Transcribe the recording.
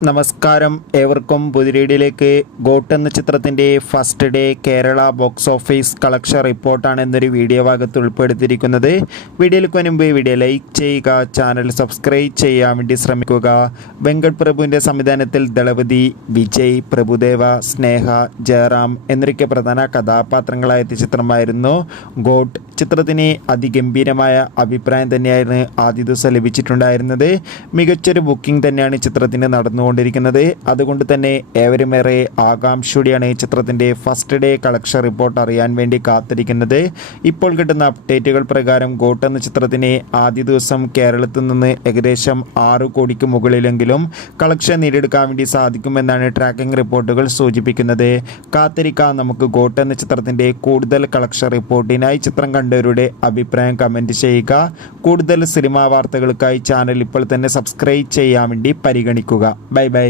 നമസ്കാരം, ഏവർക്കും പുതിരീഡിയിലേക്ക്. ഗോട്ട് എന്ന ചിത്രത്തിൻ്റെ first day Kerala box office collection റിപ്പോർട്ടാണ് എന്നൊരു വീഡിയോ ഭാഗത്ത് ഉൾപ്പെടുത്തിയിരിക്കുന്നത്. വീഡിയോയിലേക്ക് മുൻപ് വീഡിയോ ലൈക്ക് ചെയ്യുക, ചാനൽ സബ്സ്ക്രൈബ് ചെയ്യാൻ വേണ്ടി ശ്രമിക്കുക. വെങ്കട് പ്രഭുവിൻ്റെ സംവിധാനത്തിൽ ദളപതി, വിജയ്, പ്രഭുദേവ, സ്നേഹ, ജയറാം എന്നൊക്കെ പ്രധാന കഥാപാത്രങ്ങളായ ചിത്രമായിരുന്നു ഗോട്ട്. ചിത്രത്തിന് അതിഗംഭീരമായ അഭിപ്രായം തന്നെയായിരുന്നു ആദ്യ ദിവസം ലഭിച്ചിട്ടുണ്ടായിരുന്നത്. മികച്ചൊരു ബുക്കിംഗ് തന്നെയാണ് ചിത്രത്തിന് നടന്നുകൊണ്ടിരിക്കുന്നത്. അതുകൊണ്ട് തന്നെ ഏവരുമേറെ ആകാംക്ഷയോടെയാണ് ചിത്രത്തിൻ്റെ ഫസ്റ്റ് ഡേ കളക്ഷൻ റിപ്പോർട്ട് അറിയാൻ വേണ്ടി കാത്തിരിക്കുന്നത്. ഇപ്പോൾ കിട്ടുന്ന അപ്ഡേറ്റുകൾ പ്രകാരം ഗോട്ട് എന്ന ചിത്രത്തിന് ആദ്യ ദിവസം കേരളത്തിൽ നിന്ന് ഏകദേശം 6 കോടിക്ക് മുകളിലെങ്കിലും കളക്ഷൻ നേടിയെടുക്കാൻ വേണ്ടി സാധിക്കുമെന്നാണ് ട്രാക്കിംഗ് റിപ്പോർട്ടുകൾ സൂചിപ്പിക്കുന്നത്. കാത്തിരിക്കാം നമുക്ക് ഗോട്ട് എന്ന ചിത്രത്തിൻ്റെ കൂടുതൽ കളക്ഷൻ റിപ്പോർട്ടിനായി. ചിത്രം കണ്ടവരുടെ അഭിപ്രായം കമൻറ്റ് ചെയ്യുക. കൂടുതൽ സിനിമാ വാർത്തകൾക്കായി ചാനൽ ഇപ്പോൾ തന്നെ സബ്സ്ക്രൈബ് ചെയ്യാൻ വേണ്ടി പരിഗണിക്കുക. Bye bye.